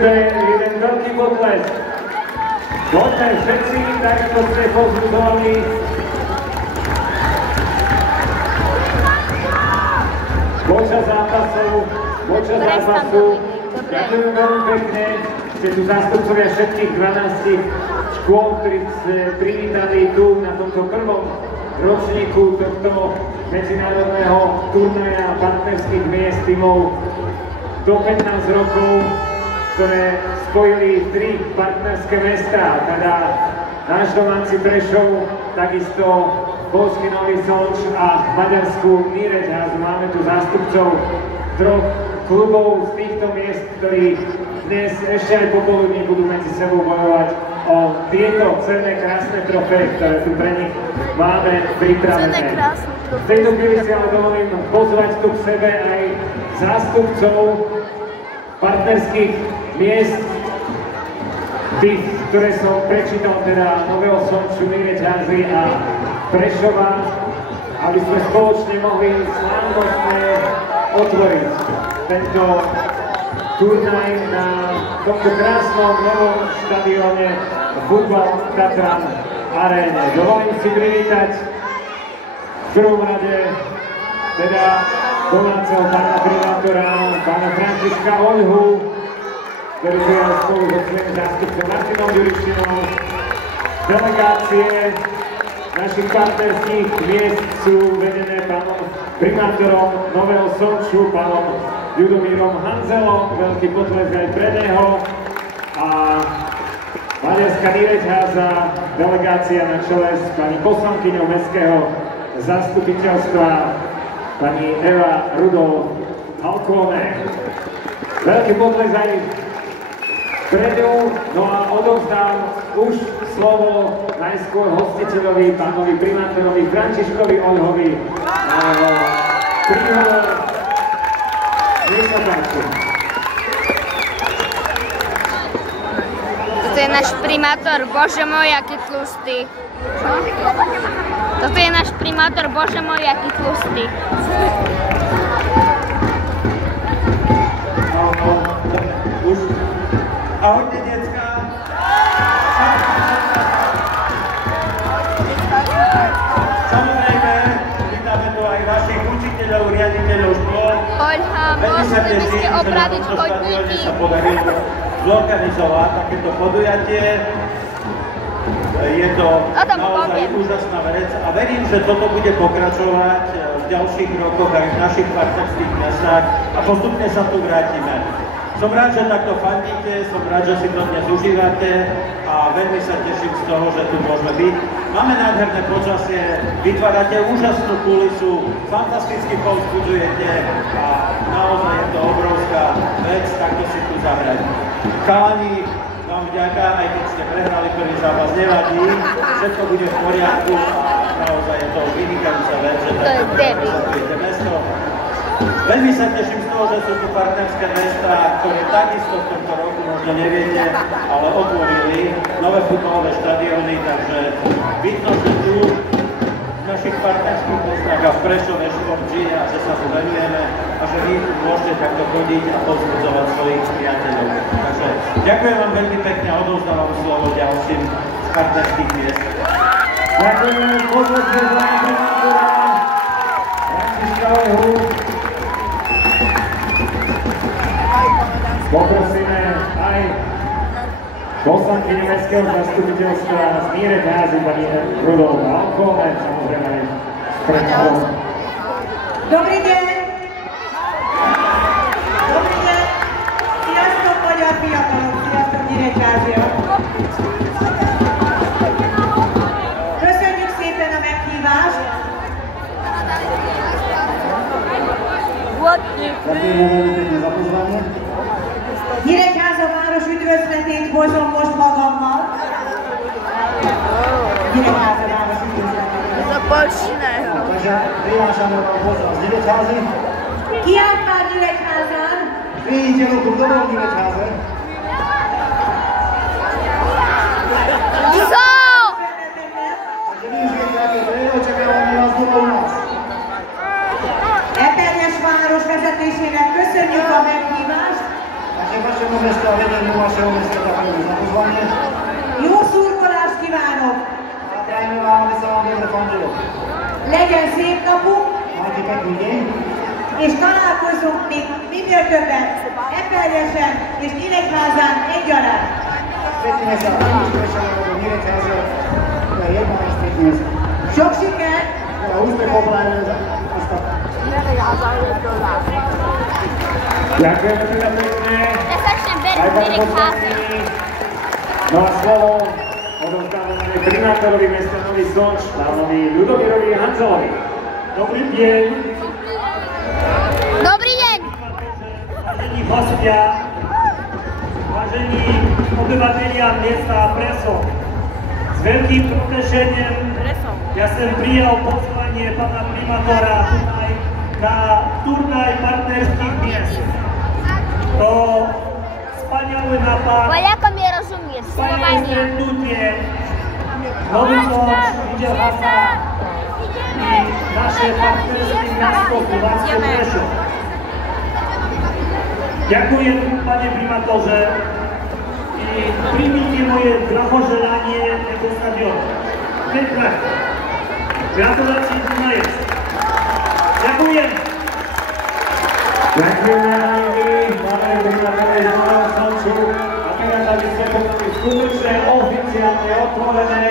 Jeden veľký potlesk. Poďme všetci, takto ste povzbudzovaní. Počas zápasu, ďakujem veľmi pekne, ste tu zástupcovia všetkých 12 škôl, ktorí ste privítali tu na tomto prvom ročníku tohto medzinárodného turnaja partnerských miest tímov do 15 rokov, ktoré spojili 3 partnerské mestá, teda náš domáci Prešov, takisto Poľský Nový Solč a v Maďarsku Nyíregyháza. Máme tu zástupcov 3 klubov z týchto miest, ktorí dnes ešte aj popoludní budú medzi sebou bojovať o tieto cenné krásne trofeje, ktoré tu pre nich máme pripravené. V tejto chvíli si ale dovolím pozvať tu k sebe aj zástupcov partnerských miest, tých, ktoré som prečítal, teda Nového Solču, Nyíregyházy a Prešova, aby sme spoločne mohli slávnostne otvoriť tento turnaj na tomto krásnom novom štadióne Futbal Tatran Aréne. Dovolím si privítať v prvom rade teda domáceho pána primátora, pána Františka Oľhu, ktorý tu je spolu so svojím zástupcom Martinom Ďuričinou. Delegácie našich partnerských miest sú vedené pánom primátorom Nového Solču, pánom Ľudomírom Hanzelom, veľký potlesk aj pre neho. A maďarská Nyíregyháza, delegácia na čele s pani poslankyňou mestského zastupiteľstva, pani Eva Rudolf Halkóne. Veľký potlesk aj pre ňu, no a odovzdám už slovo najskôr hostiteľovi, pánovi primátorovi Františkovi Oľhovi. Príhovor, nech sa páči. Toto je náš primátor, bože môj, aký tlustý. Čo? Toto je náš primátor, bože môj, aký tlustý. Ahojte, decka! Samozrejme, vítame tu aj našich učiteľov, riaditeľov škôl. Oľha, môžete by ste opraviť chodníky. Sa podarilo zorganizovať takéto podujatie. Je to naozaj úžasná vec a verím, že toto bude pokračovať v ďalších rokoch aj v našich partnerských mestách a postupne sa tu vrátime. Som rád, že takto fandíte, som rád, že si to dnes užívate a veľmi sa teším z toho, že tu môžeme byť. Máme nádherné počasie, vytvárate úžasnú kulisu, fantasticky povzbudzujete a naozaj je to obrovská vec, takto si tu zahrať. Chalani, vám vďaka, aj keď ste prehrali prvý zápas, nevadí, všetko bude v poriadku a naozaj je to vynikajúca vec, že takto prezentujete mesto. Veľmi sa teším z toho, že sú tu partnerské mestá, ktoré takisto v tomto roku možno neviete, ale otvorili nové futbalové štadióny, takže vidno, že tu v našich partnerských mestách a v Prešove šport žije a že sa tu venujeme a že vy tu môžete takto chodiť a povzbudzovať svojich priateľov. Takže ďakujem vám veľmi pekne a odovzdávam slovo ďalším z partnerských miest. Ďakujeme pozorne za primátora Františka Oľhu. Poprosíme aj poslankyňu mestského zastupiteľstva z Nyíregyházy, pani Rudolf Halkóne, samozrejme aj s predsedom. Dobrý deň! Dobrý deň! Sziasztok, magyar fiatalok! Sziasztok, Nyíregyháza! Köszönjük szépen a meghívást! Nyíregyháza város üdvözletét hozom most magammal. Nyíregyháza város üdvözletét. To polšného. Takže prinášame vám pozdrav z Nyíregyházy. Ki állt már Nyíregyházán? Vidíte ruku, kto bol v Nyíregyháze? Takže využijete také očakávanie vás doma u nás. Eperjes város vezetésének köszönjük a meghívást. Takže vašemu mestu a zavedeniu vašeho mesta ďakujeme za pozvanie. Jó szurkolást kívánok! A prajeme vám, aby sa vám dobre fandilo. Legyen szép napunk, Máte pekný deň. és találkozunk még minél többet, emberjesen és Nyíregyházán egyaránt. Stretneme sa úspešne do Nyíregyháza. To je jedno, ale stretneme sa. Sok sikert! A úspechov prajeme za ostatné. Ďakujeme teda pekne. Ja začnem Aj veriť pán Nyíregyháza. poslankyni. No a slovo odovzdávame primátorovi mesta Nový Sonč, pánovi Ľudomírovi Hanzelovi. Dobrý deň, Dobrý deň. vážení hostia, vážení obyvatelia mesta Presov. S veľkým potešením ja som prijal pozvanie pána primátora na turnaj partnerských miest. To spaniały napad, Poľakom je rozumieš, spaniawe Slovania. stretnutie, Nový Sonč, Nyíregyháza i naše partnerskie miasto Slovenské Prešov. Ďakujem, pane primátorze, i príjmite moje blahoželanie tego stadionu. Pekne. Gratulacje Dunajec. Ďakujem. Ďakujeme aj my, máme primátorovi Nového Sonču. A teraz, aby sme to mali skutočne oficiálne otvorené,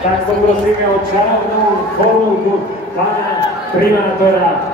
tak poprosíme o čarovnú formulku pána primátora